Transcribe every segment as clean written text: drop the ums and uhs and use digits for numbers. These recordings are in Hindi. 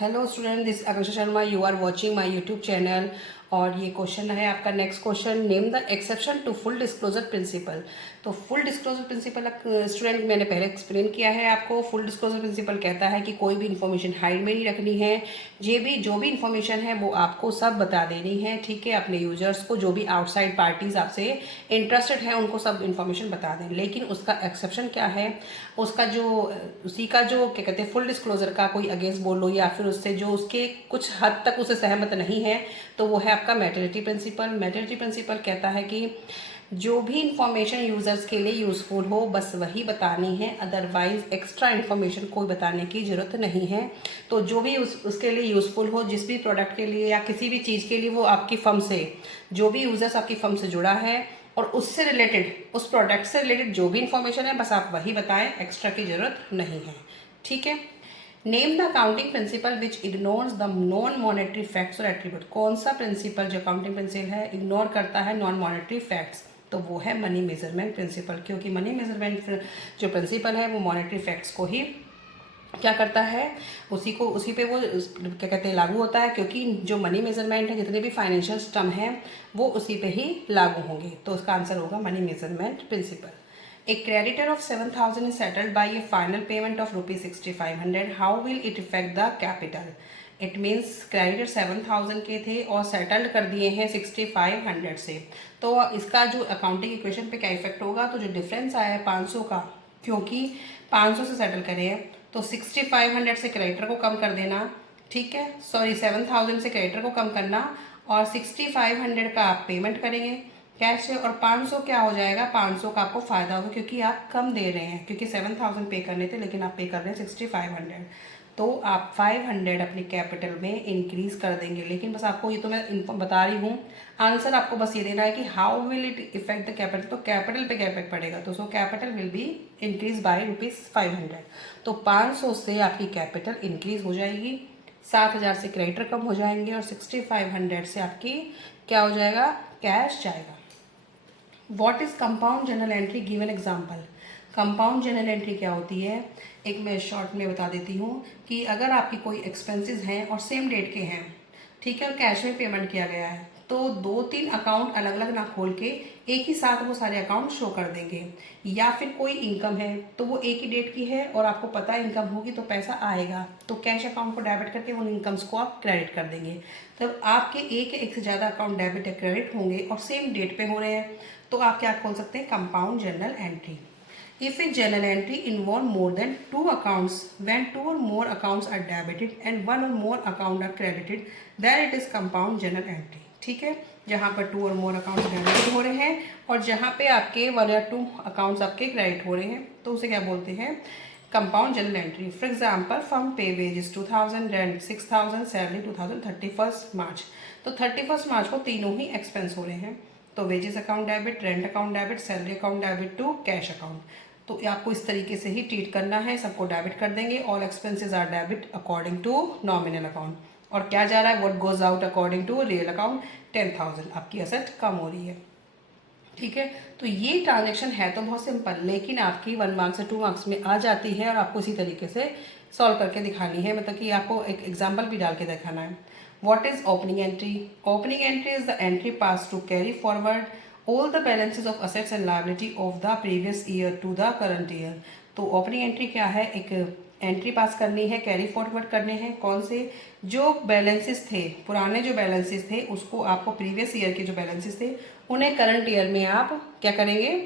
Hello student, this Akanksha Sharma. You are watching my YouTube channel. और ये क्वेश्चन है आपका next question, name the exception to full disclosure principle. तो फुल डिस्क्लोजर प्रिंसिपल स्टूडेंट मैंने पहले एक्सप्लेन किया है आपको। फुल डिस्क्लोजर प्रिंसिपल कहता है कि कोई भी इन्फॉर्मेशन हाइड में नहीं रखनी है। जो भी इन्फॉर्मेशन है वो आपको सब बता देनी है, ठीक है। अपने यूजर्स को, जो भी आउटसाइड पार्टीज आपसे इंटरेस्टेड है उनको सब इन्फॉर्मेशन बता दें। लेकिन उसका एक्सेप्शन क्या है, उसका जो उसी का जो क्या कहते हैं फुल डिस्क्लोजर का कोई अगेंस्ट बोल लो या फिर उससे जो उसके कुछ हद तक उसे सहमत नहीं है, तो वो है आपका मैटरनिटी प्रिंसिपल। मैटरनिटी प्रिंसिपल कहता है कि जो भी इंफॉर्मेशन यूजर्स के लिए यूजफुल हो बस वही बतानी है, अदरवाइज एक्स्ट्रा इन्फॉर्मेशन कोई बताने की जरूरत नहीं है। तो जो भी उसके लिए यूजफुल हो, जिस भी प्रोडक्ट के लिए या किसी भी चीज़ के लिए वो आपकी फर्म से, जो भी यूजर्स आपकी फर्म से जुड़ा है और उससे रिलेटेड, उस प्रोडक्ट से रिलेटेड जो भी इंफॉर्मेशन है बस आप वही बताएं, एक्स्ट्रा की जरूरत नहीं है, ठीक है। Name the accounting principle which ignores the non monetary facts और एट्रीब्यूट। कौन सा प्रिंसिपल जो अकाउंटिंग प्रिंसिपल है इग्नोर करता है नॉन मॉनेटरी फैक्ट्स, तो वो है मनी मेजरमेंट प्रिंसिपल। क्योंकि मनी मेजरमेंट जो प्रिंसिपल है वो मॉनेटरी फैक्ट्स को ही क्या करता है, उसी पे वो क्या कहते हैं लागू होता है। क्योंकि जो मनी मेजरमेंट है, जितने भी फाइनेंशियल सिस्टम है वो उसी पे ही लागू होंगे। तो उसका आंसर होगा money measurement principle. A creditor of 7,000 is settled by a final payment of rupees 6,500. How will it affect the capital? It means creditor 7,000 के थे और सेटल्ड कर दिए हैं 6,500 से। तो इसका जो अकाउंटिंग इक्वेशन पे क्या इफेक्ट होगा, तो जो डिफरेंस आया है 500 का, क्योंकि 500 से सेटल करे हैं तो 6,500 से क्रेडिटर को कम कर देना, ठीक है। सॉरी, 7,000 से क्रेडिटर को कम करना और 6,500 का आप पेमेंट करेंगे कैश से, और 500 क्या हो जाएगा, 500 का आपको फायदा होगा क्योंकि आप कम दे रहे हैं। क्योंकि 7,000 पे करने थे लेकिन आप पे कर रहे हैं 6,500, तो आप 500 अपनी कैपिटल में इंक्रीज कर देंगे। लेकिन बस आपको ये तो मैं बता रही हूँ, आंसर आपको बस ये देना है कि how will it effect the capital. तो कैपिटल पे क्या इफेक्ट पड़ेगा, तो so capital will be increase by ₹500। तो 500 से आपकी कैपिटल इंक्रीज हो जाएगी, 7,000 से क्रेडिटर कम हो जाएंगे और 6,500 से आपकी क्या हो जाएगा, कैश जाएगा। What is compound journal entry, give an example. Compound journal entry क्या होती है, एक मैं शॉर्ट में बता देती हूँ कि अगर आपकी कोई एक्सपेंसेस हैं और सेम डेट के हैं, ठीक है, और कैश में पेमेंट किया गया है, तो 2-3 अकाउंट अलग अलग ना खोल के एक ही साथ वो सारे अकाउंट शो कर देंगे। या फिर कोई इनकम है तो वो एक ही डेट की है और आपको पता है इनकम होगी तो पैसा आएगा, तो कैश अकाउंट को डेबिट करके उन इनकम्स को आप क्रेडिट कर देंगे। तब आपके एक से ज़्यादा अकाउंट डेबिट या क्रेडिट होंगे और सेम डेट पे हो रहे हैं, तो आप क्या खोल सकते हैं, compound journal entry. If a journal entry involve more than 2 accounts, when 2 or more accounts are debited and 1 or more account are credited, then it is compound journal entry, ठीक है। जहाँ पर 2 और मोर अकाउंट्स डेबिट हो रहे हैं और जहाँ पे आपके 1 या 2 अकाउंट्स आपके क्रेडिट हो रहे हैं, तो उसे क्या बोलते हैं, compound journal entry. For example, firm पे वेजेस 2,000, रेंट 6,000, सैलरी 2,000, 31 मार्च। तो 31 मार्च को तीनों ही एक्सपेंस हो रहे हैं, तो wages account debit, rent account debit, salary account debit to cash account. तो आपको इस तरीके से ही ट्रीट करना है, सबको डेबिट कर देंगे। All expenses are debit according to nominal account. और क्या जा रहा है, what goes out according to real account, 10,000 आपकी असेट कम हो रही है, ठीक है। तो ये ट्रांजेक्शन है तो बहुत सिंपल, लेकिन आपकी 1 मार्क्स से 2 मार्क्स में आ जाती है और आपको इसी तरीके से सॉल्व करके दिखानी है, मतलब कि आपको एक एग्जाम्पल भी डाल के दिखाना है। What is opening entry? Opening entry is the entry passed to carry forward all the balances of assets and liability of the previous year to the current year. तो ओपनिंग एंट्री क्या है, एक एंट्री पास करनी है, कैरी फॉरवर्ड करने हैं, कौन से, जो बैलेंसेस थे, पुराने जो बैलेंसेस थे उसको आपको प्रीवियस ईयर के जो बैलेंसेस थे उन्हें करंट ईयर में आप क्या करेंगे,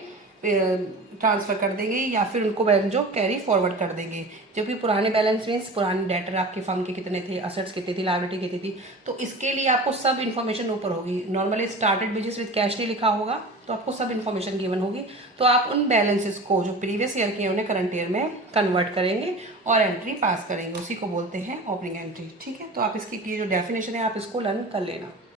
ट्रांसफ़र कर देंगे या फिर उनको बैलेंस जो कैरी फॉरवर्ड कर देंगे। जो भी पुराने बैलेंस मीन्स पुराने डेटर आपके फर्म के कितने थे, असेट्स कितनी थी, लायबिलिटी कितनी थी, तो इसके लिए आपको सब इन्फॉर्मेशन ऊपर होगी। Normally started business with cash नहीं लिखा होगा तो आपको सब इन्फॉर्मेशन गिवन होगी, तो आप उन बैलेंसेस को जो प्रीवियस ईयर के उन्हें करंट ईयर में कन्वर्ट करेंगे और एंट्री पास करेंगे, उसी को बोलते हैं ओपनिंग एंट्री, ठीक है। तो आप इसकी ये जो डेफिनेशन है आप इसको लर्न कर लेना।